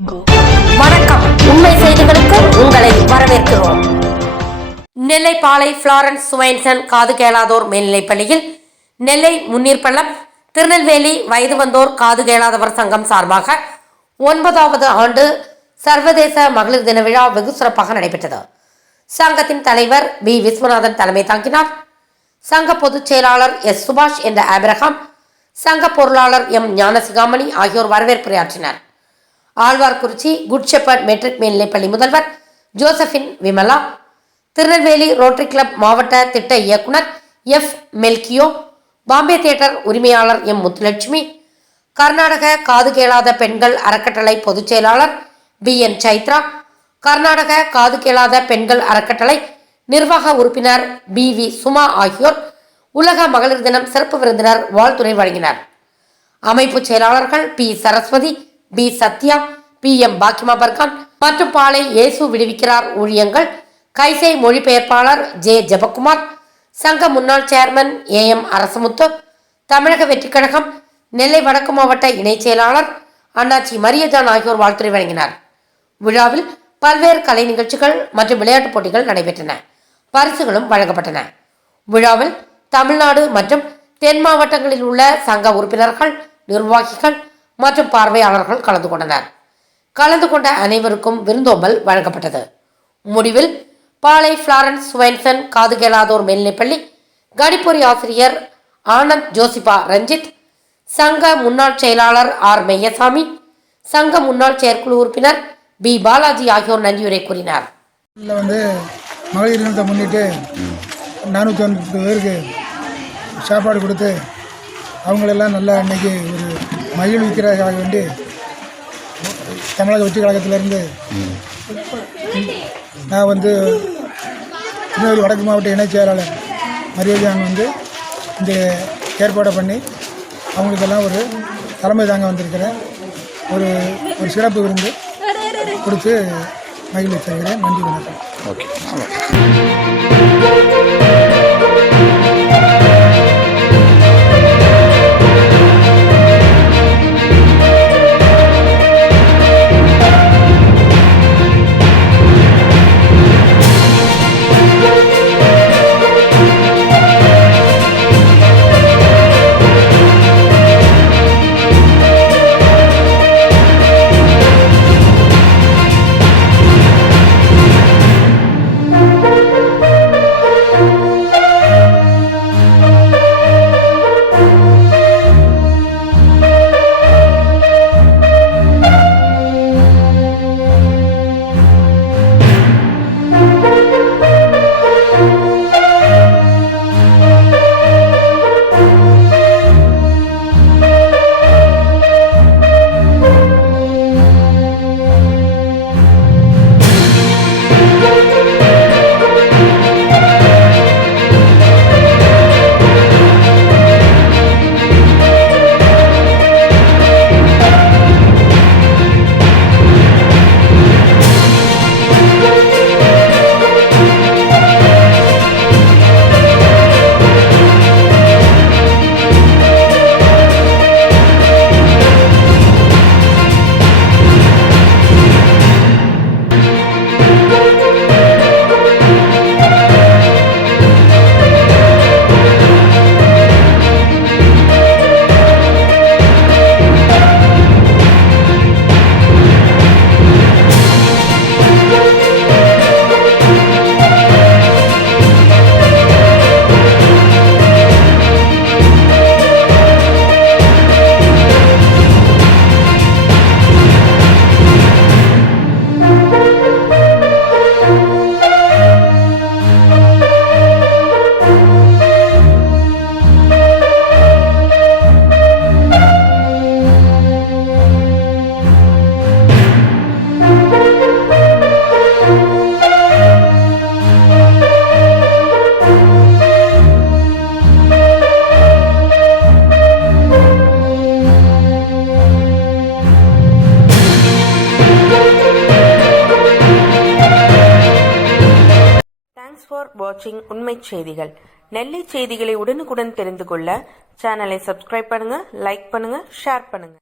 வணக்கம். உண்மை செய்திகளுக்கு உங்களை வரவேற்கிறோம். நெல்லை பாளை பிளாரன்ஸ் சுவைன்சன் காது கேளாதோர் மேல்நிலைப்பள்ளியில் நெல்லை முன்னீர்பள்ளம் திருநெல்வேலி வயது வந்தோர் காது கேளாதவர் சங்கம் சார்பாக 9வது ஆண்டு சர்வதேச மகளிர் தின விழா வெகு சிறப்பாக நடைபெற்றது. சங்கத்தின் தலைவர் பி விஸ்வநாதன் தலைமை தாங்கினார். சங்க பொதுச் செயலாளர் எஸ் சுபாஷ் என்ற ஆபிரகாம், சங்க பொருளாளர் எம் ஞானசிகாமணி ஆகியோர் வரவேற்புரையாற்றினர். ஆழ்வார்குறிச்சி குட் ஷெப்பர்ட் மெட்ரிக் மேல்நிலைப்பள்ளி முதல்வர் Josephine Vimala, Tirunelveli rotary club மாவட்ட திட்ட இயக்குனர் எஃப் மெல்கியோ, பாம்பே தியேட்டர் உரிமையாளர் எம் முத்துலட்சுமி, கர்நாடக காது கேளாத பெண்கள் அறக்கட்டளை பொதுச் செயலாளர் பி என் சைத்ரா, கர்நாடக காது கேளாத பெண்கள் அறக்கட்டளை நிர்வாக உறுப்பினர் பி வி சுமா ஆகியோர் உலக மகளிர் தினம் சிறப்பு விருந்தினர் வாழ்த்துரை வழங்கினர். அமைப்பு செயலாளர்கள் P Saraswathi, P Sathya, P M பாக்கிமா பர்கான் மற்றும் பாளை இயேசு விடுவிக்கிறார் ஊழியங்கள் கைசை மொழிபெயர்ப்பாளர் ஜே ஜெபக்குமார், சங்க முன்னாள் சேர்மன் ஏ எம் அரசமுத்து, தமிழக வெற்றி கழகம் நெல்லை வடக்கு மாவட்ட இணைச் செயலாளர் அண்ணாச்சி மரியஜான் ஆகியோர் வாழ்த்துரை வழங்கினார். விழாவில் பல்வேறு கலை நிகழ்ச்சிகள் மற்றும் விளையாட்டுப் போட்டிகள் நடைபெற்றன. பரிசுகளும் வழங்கப்பட்டன. விழாவில் தமிழ்நாடு மற்றும் தென் மாவட்டங்களில் உள்ள சங்க உறுப்பினர்கள், நிர்வாகிகள் மற்றும் பார்வையாளர்கள் கலந்து கொண்டனர். கலந்து கொண்ட அனைவருக்கும் விருந்தோம்பல் வழங்கப்பட்டது. முடிவில் பாளை பிளாரன்ஸ் சுவைன்சன் காது கேளாதோர் மேல்நிலைப்பள்ளி கணிப்பொறி ஆசிரியர் ஆனந்த் ஜோசிபா ரஞ்சித், சங்க முன்னாள் செயலாளர் ஆர் மெய்யசாமி, சங்க முன்னாள் செயற்குழு உறுப்பினர் பி பாலாஜி ஆகியோர் நன்றியுரை கூறினார். மகளிர் தினத்தை முன்னிட்டு 450 பேருக்கு சாப்பாடு கொடுத்து அவங்களெல்லாம் நல்லா அன்னைக்கு ஒரு மகிழ்விக்கிறதுக்காக வேண்டி தமிழக வெற்றி கழகத்திலேருந்து நான் திருநெல்வேலி வடக்கு மாவட்ட இணைச் செயலாளர் மரியஜான் இந்த ஏற்பாடை பண்ணி அவங்களுக்கெல்லாம் ஒரு தலைமை தாங்க வந்திருக்கிறேன். ஒரு சிறப்பு விருந்து கொடுத்து மகிழ்ச்சி தருகிறேன். நன்றி, வணக்கம். ஓகே. ஃபார் வாட்சிங் உண்மை செய்திகள். நெல்லை செய்திகளை உடனுக்குடன் தெரிந்து கொள்ள சேனலை சப்ஸ்கிரைப் பண்ணுங்க, லைக் பண்ணுங்க, ஷேர் பண்ணுங்க.